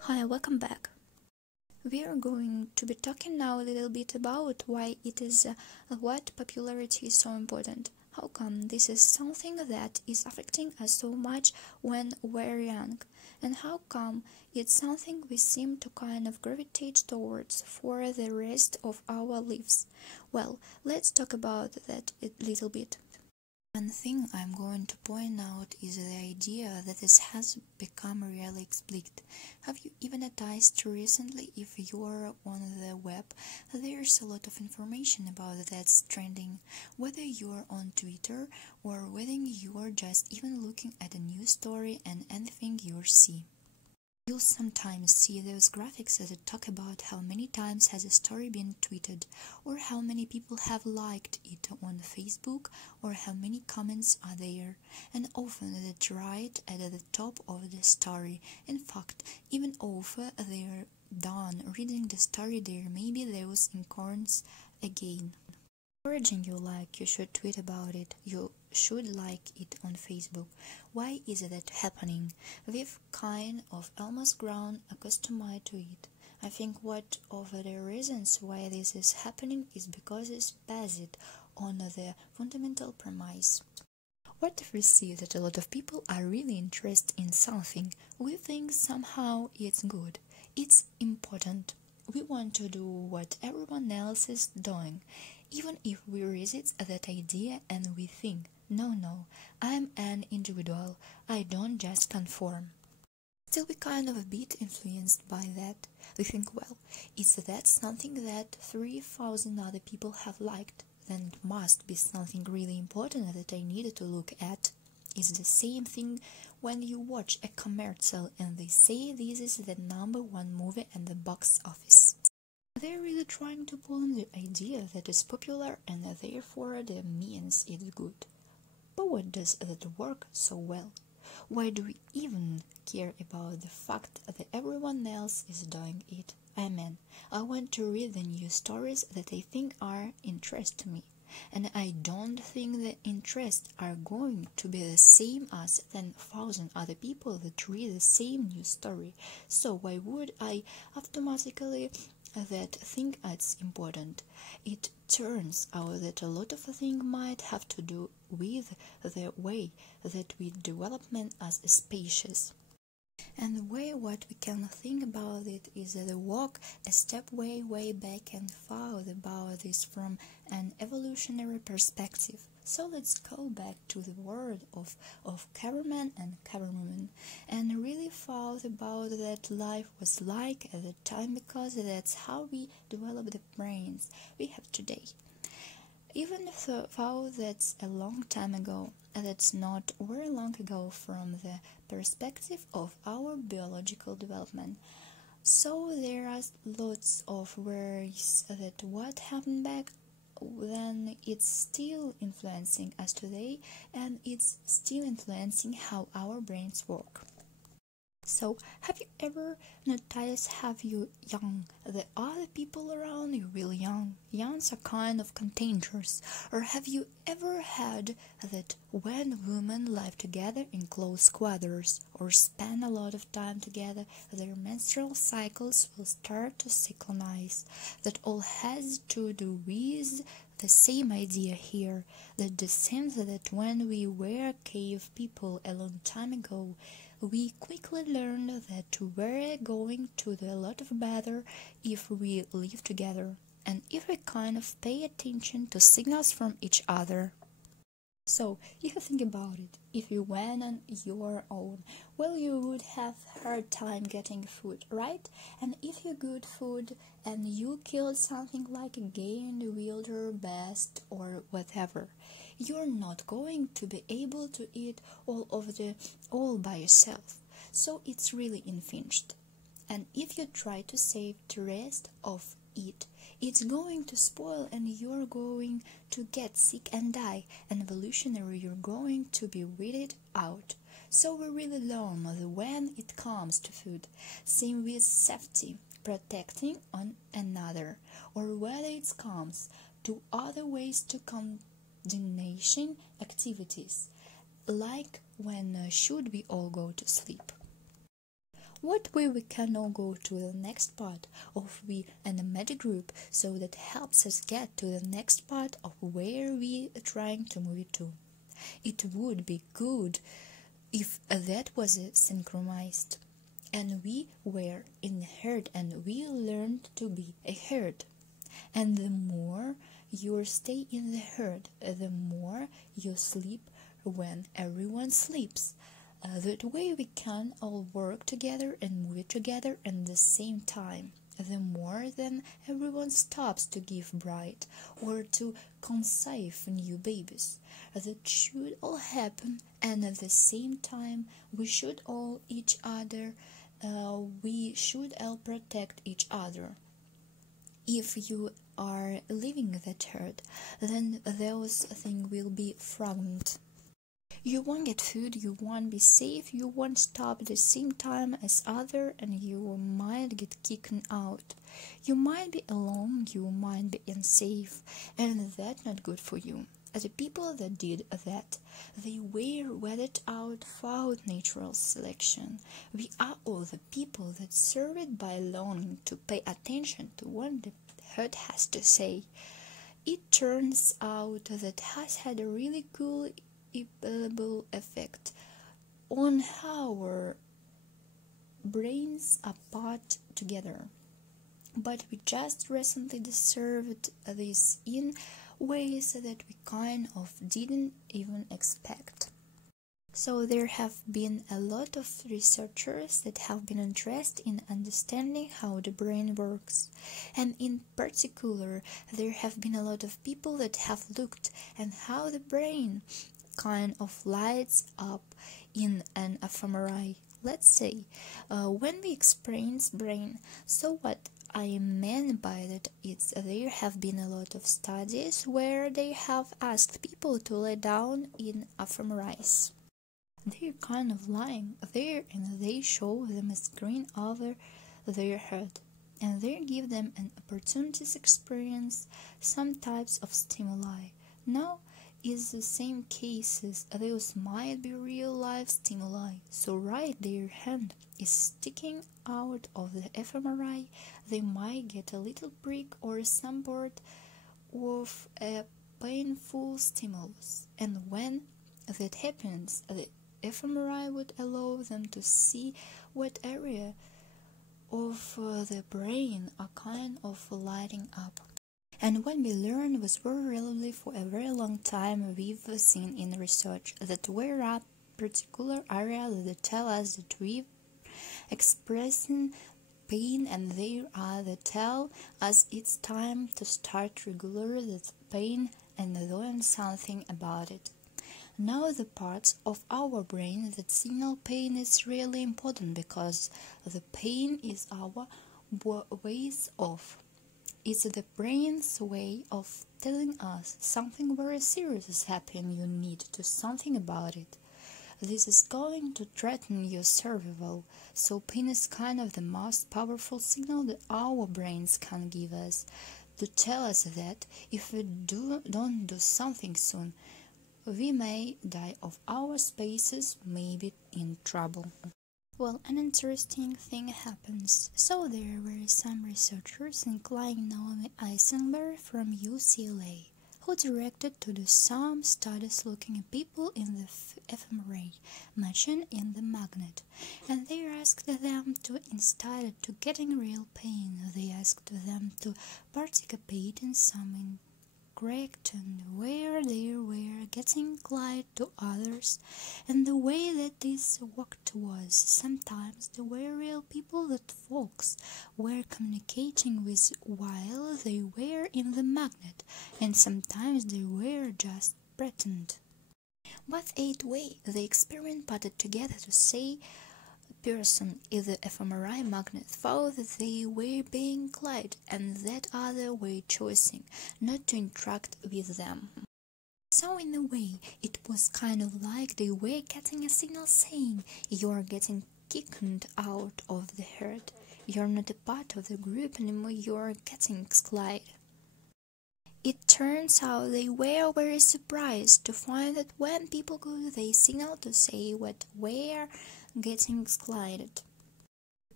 Hi, welcome back. We are going to be talking now a little bit about why it is what popularity is so important. How come this is something that is affecting us so much when we're young, and how come it's something we seem to kind of gravitate towards for the rest of our lives. Well, let's talk about that a little bit. One thing I'm going to point out is the idea that this has become really explicit. Have you even noticed recently, if you're on the web, there's a lot of information about that's trending, whether you're on Twitter or whether you're just even looking at a news story and anything you see. You'll sometimes see those graphics that talk about how many times has a story been tweeted, or how many people have liked it on Facebook, or how many comments are there, and often it's right at the top of the story. In fact, even after they're done reading the story, there may be those icons again. Encouraging you like you should tweet about it, you should like it on Facebook. Why is that happening? We've kind of almost grown accustomed to it. I think what of the reasons why this is happening is because it's based on the fundamental premise. What if we see that a lot of people are really interested in something? We think somehow it's good, it's important. We want to do what everyone else is doing, even if we resist that idea and we think, no, I'm an individual, I don't just conform. Still, we kind of a bit influenced by that. We think, well, is that something that 3,000 other people have liked? Then it must be something really important that I needed to look at. It's the same thing when you watch a commercial and they say this is the #1 movie at the box office. They're really trying to pull on the idea that it's popular and therefore that means it's good. But why does that work so well? Why do we even care about the fact that everyone else is doing it? I want to read the news stories that I think are interest to me, and I don't think the interests are going to be the same as 10,000 other people that read the same news story. So why would I automatically that think it's important? It turns out that a lot of things might have to do with the way that we development as a species. And the way what we can think about it is that walk a step way back and thought about this from an evolutionary perspective. So let's go back to the world of caveman and cavewoman and really thought about that life was like at the time, because that's how we developed the brains we have today. Even though that's a long time ago, that's not very long ago from the perspective of our biological development. So there are lots of ways that what happened back then it's still influencing us today, and it's still influencing how our brains work. So, have you ever noticed the other people around you really young? Youngs are kind of contagious. Or have you ever had that when women live together in close quarters or spend a lot of time together, their menstrual cycles will start to synchronize? That all has to do with the same idea here, that the sense that when we were cave people a long time ago, we quickly learned that we're going to do a lot of better if we live together and if we kind of pay attention to signals from each other. So, if you think about it, if you went on your own, well, you would have hard time getting food, right? And if you got food and you killed something like a game, wielder, beast, or whatever, you're not going to be able to eat all by yourself. So it's really infringed. And if you try to save the rest of it, it's going to spoil and you're going to get sick and die, and evolutionary you're going to be weeded out. So we really learn when it comes to food. Same with safety, protecting on another, or whether it comes to other ways to coordination activities, like when should we all go to sleep. What way we can all go to the next part of we and a magic group, so that helps us get to the next part of where we are trying to move it to. It would be good if that was synchronized, and we were in a herd and we learned to be a herd. And the more you stay in the herd, the more you sleep when everyone sleeps. That way we can all work together and move it together at the same time. The more then everyone stops to give birth or to conceive new babies. That should all happen, and at the same time we should all each other, we should all protect each other. If you are living that herd, then those things will be fragmented. You won't get food, you won't be safe, you won't stop at the same time as other, and you might get kicked out. You might be alone, you might be unsafe, and that's not good for you. The people that did that, they were weeded out without natural selection. We are all the people that served by learning to pay attention to what the herd has to say. It turns out that has had a really cool effect on how our brains are put together, but we just recently observed this in ways that we kind of didn't even expect. So there have been a lot of researchers that have been interested in understanding how the brain works, and in particular there have been a lot of people that have looked at how the brain kind of lights up in an fMRI. Let's say when we experience brain. So what I mean by that is there have been a lot of studies where they have asked people to lay down in fMRIs. They're kind of lying there, and they show them a screen over their head, and they give them an opportunity to experience some types of stimuli. Now is the same cases, those might be real life stimuli. So right their hand is sticking out of the fMRI, they might get a little prick or some part of a painful stimulus, and when that happens, the fMRI would allow them to see what area of the brain are kind of lighting up. And what we learned was very relevantly for a very long time. We've seen in research that there are particular areas that tell us that we're expressing pain, and there are that tell us it's time to start regular that pain and doing something about it. Now the parts of our brain that signal pain is really important, because the pain is our ways of. It's the brain's way of telling us something very serious is happening, you need to do something about it. This is going to threaten your survival, so pain is kind of the most powerful signal that our brains can give us, to tell us that if we don't do something soon, we may die of our spaces, may be in trouble. Well, an interesting thing happens. So there were some researchers, including Naomi Eisenberg from UCLA, who directed to do some studies looking at people in the fMRI, matching in the magnet, and they asked them to, instead of getting real pain, they asked them to participate in some correction where they were getting close to others, and the way that this worked was sometimes there were real people that folks were communicating with while they were in the magnet, and sometimes they were just pretend. But either way, the experiment put together to say person is the fMRI magnet thought that they were being glad, and that other were choosing not to interact with them. So in a way, it was kind of like they were getting a signal saying, you're getting kicked out of the herd, you're not a part of the group anymore, you're getting excluded. It turns out they were very surprised to find that when people go, they signal to say what were getting excluded.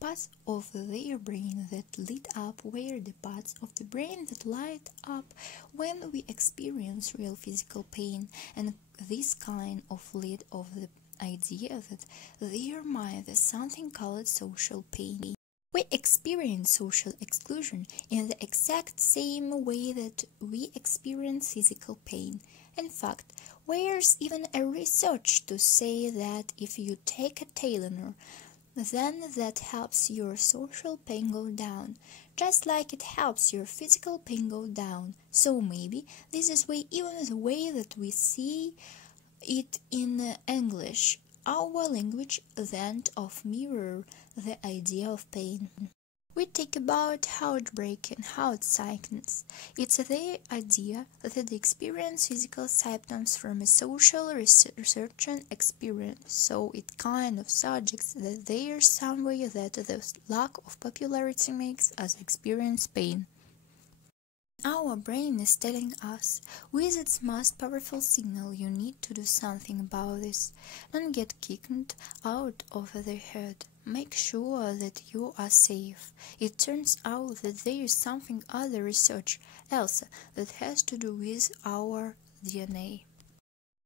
Parts of their brain that lit up were the parts of the brain that light up when we experience real physical pain, and this kind of led of the idea that their mind is something called social pain. We experience social exclusion in the exact same way that we experience physical pain. In fact, there's even a research to say that if you take a Tylenol, then that helps your social pain go down, just like it helps your physical pain go down. So maybe this is even the way that we see it in English, our language, then of mirror the idea of pain. We talk about heartbreak and heart sickness. It's the idea that they experience physical symptoms from a social research experience, so it kind of suggests that there's some way that the lack of popularity makes us experience pain. Our brain is telling us, with its most powerful signal, you need to do something about this. Don't get kicked out of the head. Make sure that you are safe. It turns out that there is something other research else that has to do with our DNA.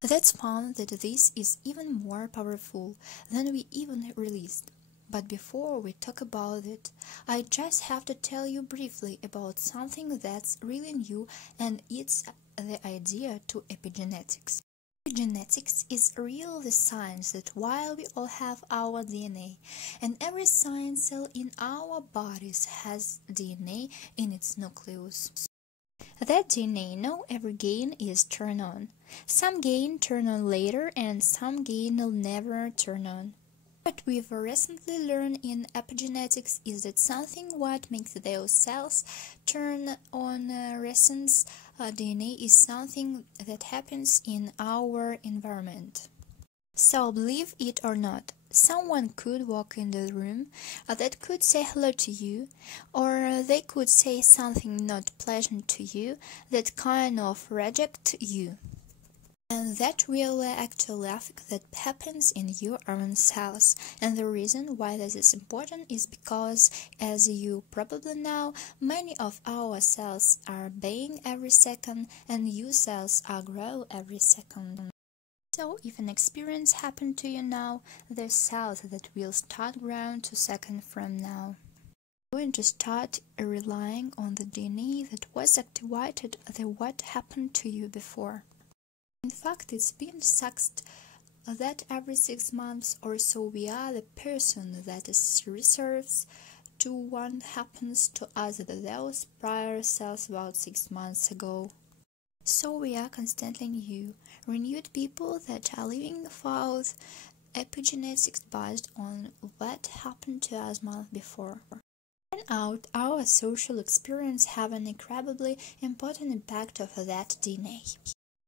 That's found that this is even more powerful than we even realized. But before we talk about it, I just have to tell you briefly about something that's really new, and it's the idea to epigenetics. Epigenetics is really the science that while we all have our DNA, and every science cell in our bodies has DNA in its nucleus. That DNA, not every gain is turned on. Some gain turn on later and some gain will never turn on. What we've recently learned in epigenetics is that something what makes those cells turn on resistance DNA is something that happens in our environment. So believe it or not, someone could walk in the room that could say hello to you, or they could say something not pleasant to you that kind of reject you. And that really actually affect that happens in your own cells. And the reason why this is important is because, as you probably know, many of our cells are dying every second and new cells are grow every second. So if an experience happened to you now, there's cells that will start growing 2 seconds from now. You're going to start relying on the DNA that was activated the what happened to you before. In fact, it's been sussed that every 6 months or so we are the person that is reserves to what happens to us those prior cells about 6 months ago. So we are constantly new, renewed people that are living without epigenetics based on what happened to us month before. Turn out our social experience have an incredibly important impact of that DNA.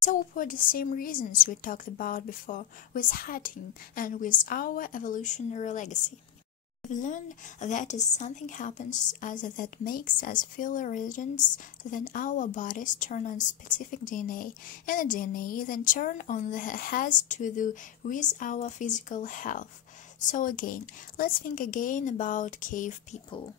So for the same reasons we talked about before with hunting and with our evolutionary legacy. We've learned that if something happens us that makes us feel resistance, then our bodies turn on specific DNA, and the DNA then turn on that has to do with our physical health. So again, let's think again about cave people.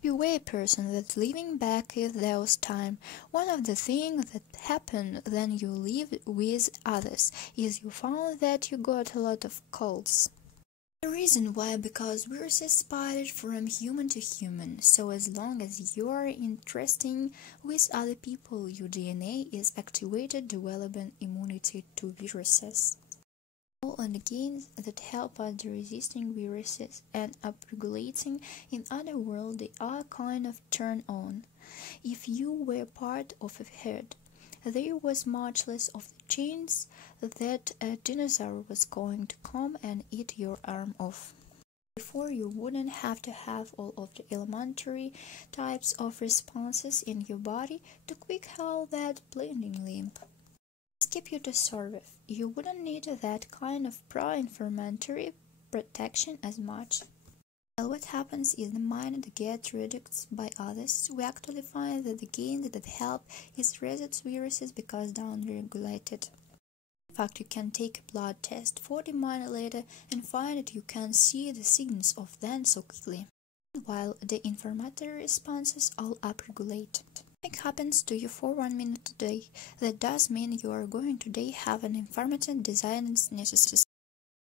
If you were a person that's living back in those time, one of the things that happened when you lived with others is you found that you got a lot of colds. The reason why, because viruses spread from human to human, so as long as you are interesting with other people, your DNA is activated, developing immunity to viruses. And gains that help us resisting viruses and upregulating. In other words, they are kind of turned on. If you were part of a herd, there was much less of the chance that a dinosaur was going to come and eat your arm off. Therefore, you wouldn't have to have all of the elementary types of responses in your body to quick heal that bleeding limb. Skip you to survive. You wouldn't need that kind of pro-inflammatory protection as much. Well, what happens is the mind gets reduced by others. We actually find that the gain that help is resist viruses because down-regulated. fact, you can take a blood test 40 minutes later and find that you can see the signals of them so quickly, while the inflammatory responses all upregulate. If it happens to you for 1 minute today, that does mean you are going today have an inflammatory disease necessary.